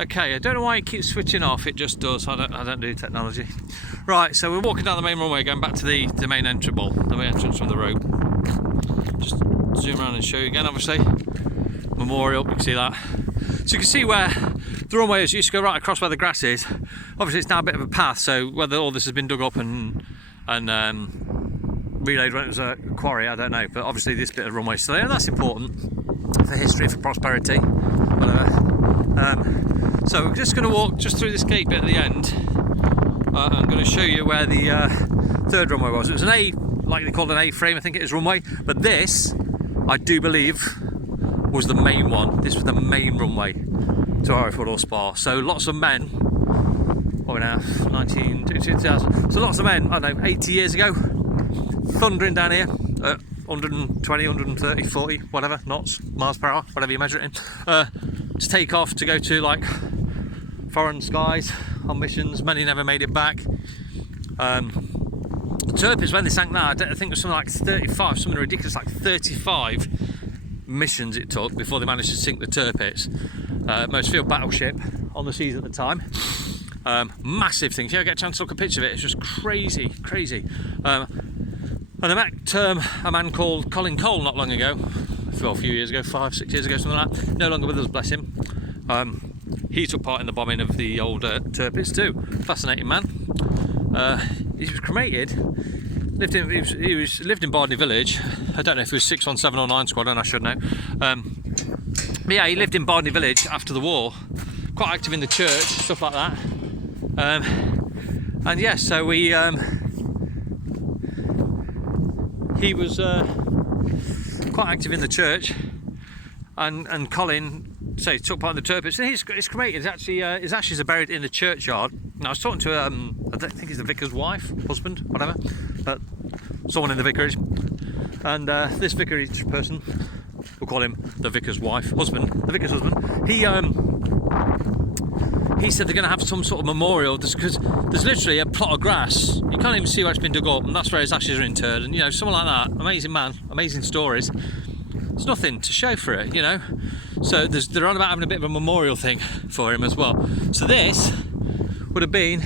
Okay, I don't know why it keeps switching off. It just does. I don't do technology. Right, so we're walking down the main runway, going back to the main entrance, the main entrance from the road. Just zoom around and show you again. Obviously, memorial. You can see that. So you can see where the runway is. It used to go right across where the grass is. Obviously, it's now a bit of a path. So whether all this has been dug up and relayed when it was a quarry, I don't know. But obviously, this bit of runway is still there, and that's important for history, for prosperity, whatever. So we're just going to walk just through this gate bit at the end. I'm going to show you where the third runway was. It was an A, like they called an A-frame, I think it is, runway. But this, I do believe, was the main one. This was the main runway to RAF Woodhall Spa. So lots of men, what are we now, 2000. So lots of men, I don't know, 80 years ago, thundering down here at 120, 130, 40, whatever, knots, miles per hour, whatever you measure it in. To take off to go to like foreign skies on missions. Many never made it back. Turpids, when they sank that, I think it was something like 35, something ridiculous, like 35 missions it took before they managed to sink the Turpids. Most field battleship on the seas at the time. Massive thing. If you ever get a chance to look at a picture of it, it's just crazy, crazy. And I met a man called Colin Cole not long ago. Well, a few years ago, 5, 6 years ago, something like that. No longer with us, bless him. He took part in the bombing of the old Turpids too. Fascinating man. He was cremated. Lived in Bardney Village. I don't know if he was 617 or 9 squad, and I should know. But yeah, he lived in Bardney Village after the war. Quite active in the church, stuff like that. And yeah, so he was quite active in the church, and Colin took part in the Turpids, and he's cremated. His ashes are buried in the churchyard. Now I was talking to I don't think he's the vicar's wife, husband, whatever, but someone in the vicarage, and this vicarage person, we'll call him the vicar's wife, husband, the vicar's husband. He said they're going to have some sort of memorial, because there's literally a plot of grass. You can't even see where it's been dug up, and that's where his ashes are interred. And you know, someone like that, amazing man, amazing stories. There's nothing to show for it, you know. So they're on about having a bit of a memorial thing for him as well. So this would have been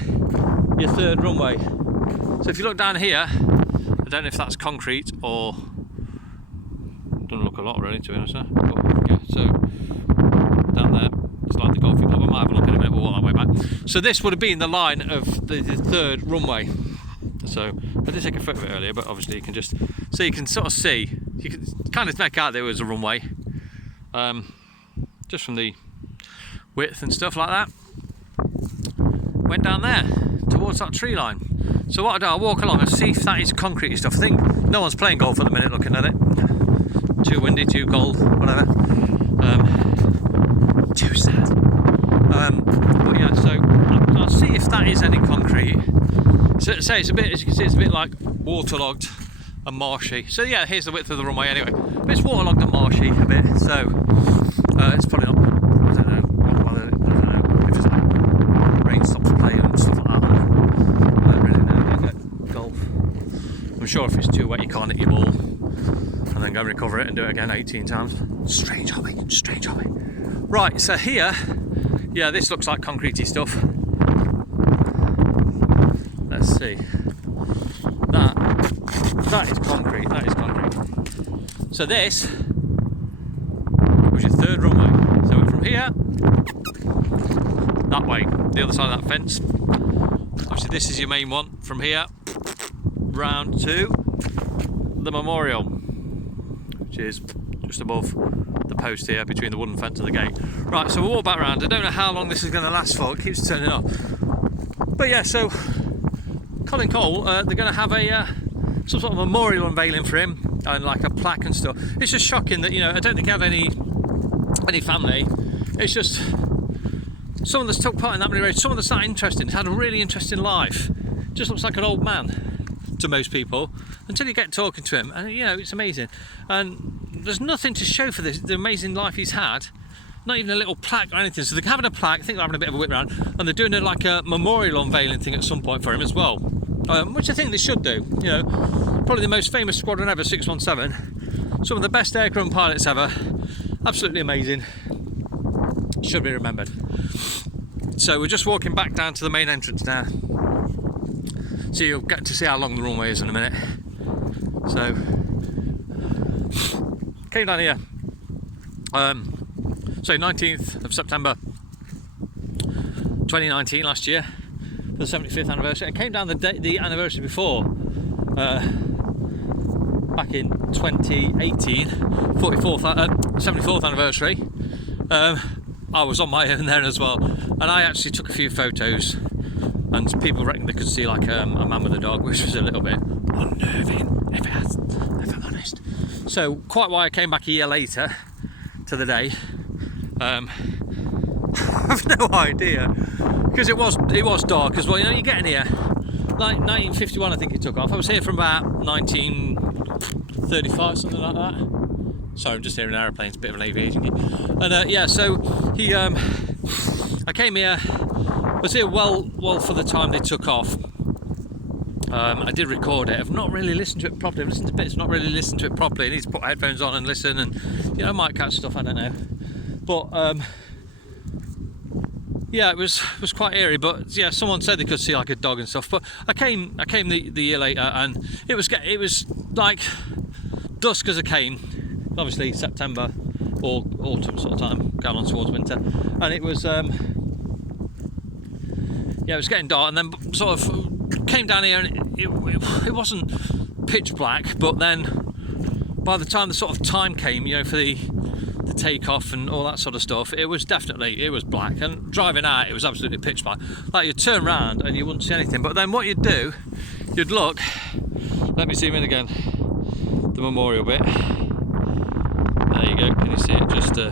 your third runway. So if you look down here, I don't know if that's concrete or doesn't look a lot really, to be honest. But yeah, so down there. It's like the golfing club. I might have a look in a minute. We'll walk that way back. So this would have been the line of the third runway. So I did take a photo of it earlier, but obviously you can just so you can sort of see. You can kind of make out there was a runway, just from the width and stuff like that. Went down there towards that tree line. So what I do, I walk along and see if that is concrete stuff. I think no one's playing golf at the minute. Looking at it, too windy, too cold, whatever. Too sad. But yeah, so I'll see if that is any concrete. So say it's a bit, as you can see, it's a bit like waterlogged and marshy. So yeah, here's the width of the runway anyway. But it's waterlogged and marshy a bit, so it's probably not. I don't know if it's like rain stops playing and stuff like that. I don't really know. You get golf. I'm sure if it's too wet, you can't hit your ball and then go and recover it and do it again 18 times. Strange hobby. Strange hobby. Right, so here, yeah, this looks like concretey stuff. Let's see. That is concrete. That is concrete. So this was your third runway. So we're from here, that way, the other side of that fence. Obviously, this is your main one. From here, round to the memorial, which is just above the post here between the wooden fence and the gate. Right, so we'll walk back round. I don't know how long this is going to last for. It keeps turning off. But yeah, so Colin Cole, they're going to have some sort of memorial unveiling for him and like a plaque and stuff. It's just shocking that, you know, I don't think he had any family. It's just someone that's took part in that many races, someone that's that interesting, had a really interesting life. Just looks like an old man to most people until you get talking to him, and you know, it's amazing. And there's nothing to show for this, the amazing life he's had. Not even a little plaque or anything. So they're having a plaque, I think they're having a bit of a whip round, and they're doing like a memorial unveiling thing at some point for him as well, which I think they should do. You know, probably the most famous squadron ever, 617. Some of the best aircraft pilots ever. Absolutely amazing. Should be remembered. So we're just walking back down to the main entrance now. So you'll get to see how long the runway is in a minute. So came down here. So 19th of September 2019, last year, for the 75th anniversary. I came down the anniversary before, back in 2018, 74th anniversary. I was on my own then as well, and I actually took a few photos, and people reckon they could see like a man with a dog, which was a little bit unnerving, if I'm honest. So quite why I came back a year later to the day, I've no idea, because it was dark as well. You know, you get in here like 1951, I think it took off. I was here from about 1935, something like that. Sorry, I'm just hearing aeroplanes, a bit of an aviation geek. And yeah, so I came here, was here well for the time they took off. I did record it. I've not really listened to it properly. I've listened to bits, not really listened to it properly. I need to put headphones on and listen, and you know, I might catch stuff, I don't know. But yeah, it was quite eerie. But yeah, someone said they could see like a dog and stuff. But I came the year later, and it was like dusk as I came. Obviously September or autumn sort of time, going on towards winter, and it was yeah, it was getting dark, and then sort of came down here, and it wasn't pitch black, but then by the time the sort of time came, you know, for the takeoff and all that sort of stuff, it was black, and driving out it was absolutely pitch black. Like, you'd turn around and you wouldn't see anything, but then what you'd do, you'd look, let me zoom in again, the memorial bit. There you go, can you see it? Just no.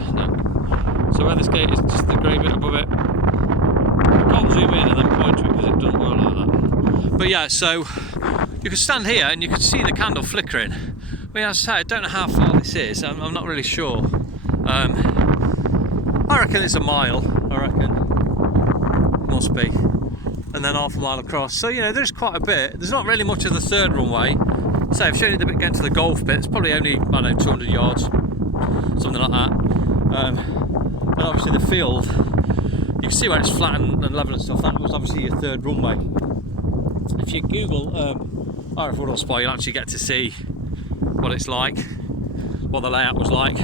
So where this gate is, just the grey bit above it. I can't zoom in and then point to it because it doesn't work like that. But yeah, so you could stand here and you could see the candle flickering. I mean, as I say, I don't know how far this is. I'm not really sure. I reckon it's a mile. I reckon must be, and then half a mile across. So you know, there's quite a bit. There's not really much of the third runway. So I've shown you the bit getting to the golf bit. It's probably only, I don't know, 200 yards, something like that. And obviously the field, you can see where it's flat and level and stuff. That was obviously your third runway. If you Google RAF Woodhall Spa, you'll actually get to see what it's like, what the layout was like.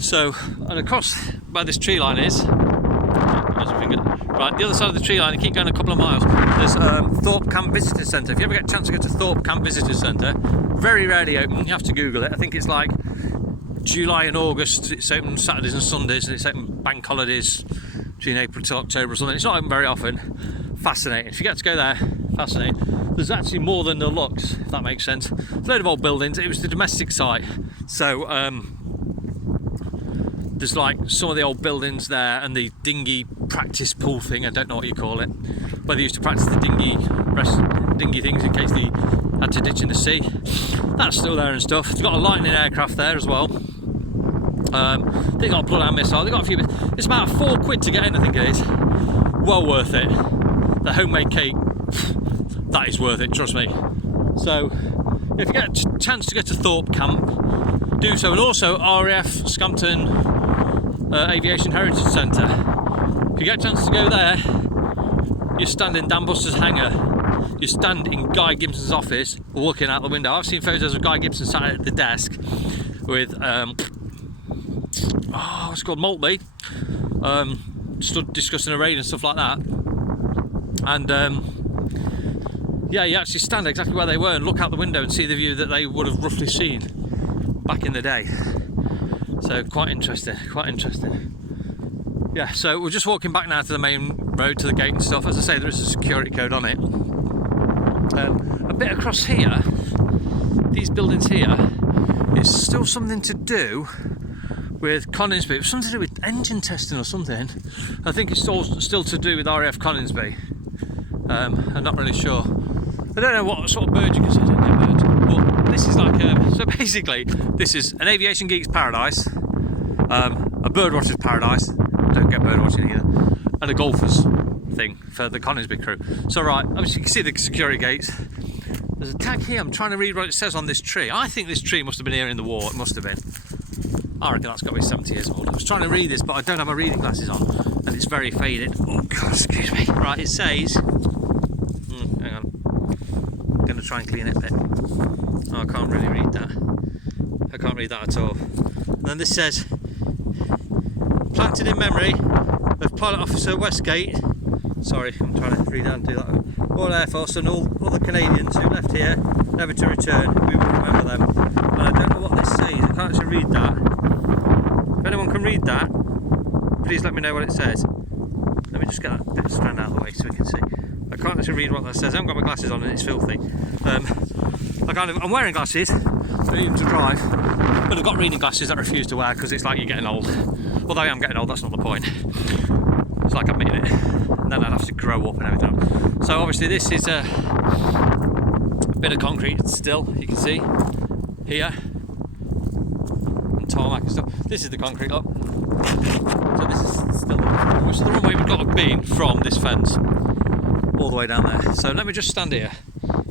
So, and across where this tree line is, right, the other side of the tree line, you keep going a couple of miles, there's Thorpe Camp Visitor Centre. If you ever get a chance to go to Thorpe Camp Visitor Centre, very rarely open, you have to Google it. I think it's like July and August, it's open Saturdays and Sundays, and it's open bank holidays between April to October or something. It's not open very often. Fascinating. If you get to go there, fascinating. There's actually more than the looks, if that makes sense. There's a load of old buildings. It was the domestic site, so there's like some of the old buildings there, and the dinghy practice pool thing, I don't know what you call it, where they used to practice the dinghy things in case they had to ditch in the sea. That's still there and stuff. It's got a lightning aircraft there as well. They got a bloodhound missile. They got a few bits. It's about £4 to get in, I think it is. Well worth it. The homemade cake, that is worth it, trust me. So if you get a chance to go to Thorpe Camp, do so. And also RAF Scampton Aviation Heritage Centre. If you get a chance to go there, you stand in Dan Buster's hangar, you stand in Guy Gibson's office looking out the window. I've seen photos of Guy Gibson sat at the desk with what's it called, Maltby, stood discussing a raid and stuff like that. And yeah, you actually stand exactly where they were and look out the window and see the view that they would have roughly seen back in the day. So quite interesting, quite interesting. Yeah, so we're just walking back now to the main road, to the gate and stuff. As I say, there is a security code on it. A bit across here, these buildings here, is still something to do with Coningsby. It's something to do with engine testing or something. I think it's still to do with RAF Coningsby. I'm not really sure. I don't know what sort of bird you can say. I don't know birds. But this is like so basically, this is an aviation geek's paradise, a bird watcher's paradise. Don't get bird watching either, and a golfer's thing for the Coningsby crew. So right, obviously you can see the security gates. There's a tag here. I'm trying to read what it says on this tree. I think this tree must have been here in the war. It must have been. I reckon that's got to be 70 years old. I was trying to read this, but I don't have my reading glasses on, and it's very faded. Oh God, excuse me. Right, it says, hang on, I'm going to try and clean it a bit. Oh, I can't really read that. I can't read that at all. And then this says, planted in memory of Pilot Officer Westgate. Sorry, I'm trying to read and do that. Royal Air Force and all other Canadians who left here, never to return. We will remember them. And I don't know what this says. I can't actually read that. If anyone can read that, please let me know what it says. Let me just get that bit of strand out of the way so we can see. I can't actually read what that says. I haven't got my glasses on and it's filthy. I'm wearing glasses, I need them to drive, but I've got reading glasses that I refuse to wear because it's like you're getting old. Although I am getting old, that's not the point. It's like admitting it. And then I'd have to grow up and everything else. So obviously this is a bit of concrete still, you can see here. And tarmac and stuff. This is the concrete, look. So this is still the runway. Which is the runway we've got to be from this fence. All the way down there. So let me just stand here,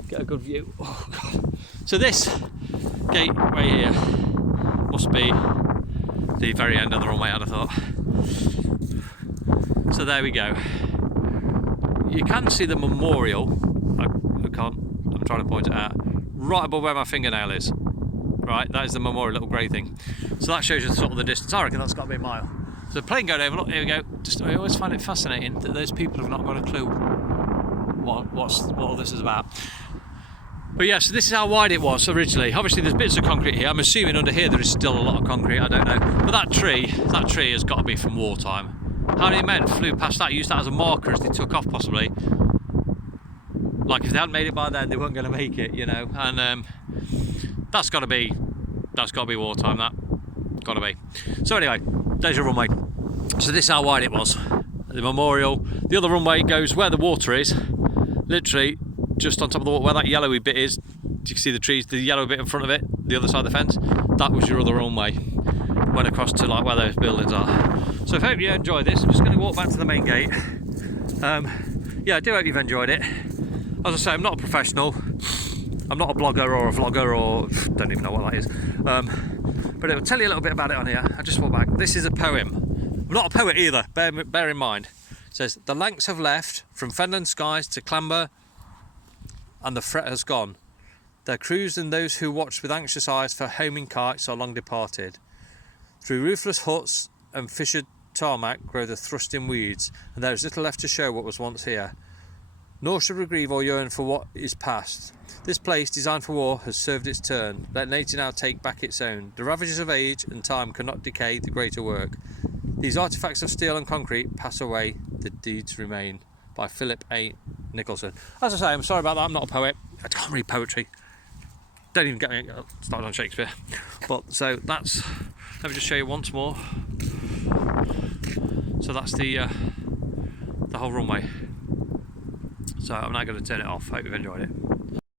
get a good view. Oh God. So this gateway here must be the very end of the runway, I'd have thought. So there we go. You can see the memorial. I'm trying to point it out. Right above where my fingernail is. Right, that is the memorial, little grey thing. So that shows you sort of the distance. I reckon that's got to be a mile. So the plane going over, look, here we go. I always find it fascinating that those people have not got a clue what all this is about. But yeah, so this is how wide it was originally. Obviously there's bits of concrete here. I'm assuming under here there is still a lot of concrete, I don't know. But that tree has got to be from wartime. How many men flew past that, used that as a marker as they took off possibly? Like if they hadn't made it by then, they weren't going to make it, you know. And that's got to be wartime, that. Got to be. So anyway, there's your runway. So this is how wide it was. The memorial. The other runway goes where the water is. Literally just on top of the water, where that yellowy bit is. You can see the trees, the yellow bit in front of it, the other side of the fence. That was your other runway. Went across to like where those buildings are. So I hope you enjoyed this. I'm just going to walk back to the main gate. Yeah, I do hope you've enjoyed it. As I say, I'm not a professional. I'm not a blogger or a vlogger or don't even know what that is. But it'll tell you a little bit about it on here. I just walk back. This is a poem. I'm not a poet either, bear in mind. It says, the Lancs have left from fenland skies to clamber, and the fret has gone. Their crews and those who watched with anxious eyes for homing kites are long departed. Through roofless huts and fissured tarmac grow the thrusting weeds, and there is little left to show what was once here. Nor should we grieve or yearn for what is past. This place, designed for war, has served its turn. Let nature now take back its own. The ravages of age and time cannot decay the greater work. These artifacts of steel and concrete pass away, the deeds remain. By Philip A. Nicholson. As I say, I'm sorry about that, I'm not a poet. I can't read poetry. Don't even get me started on Shakespeare. But so that's, let me just show you once more. So that's the whole runway. So I'm now going to turn it off. Hope you've enjoyed it.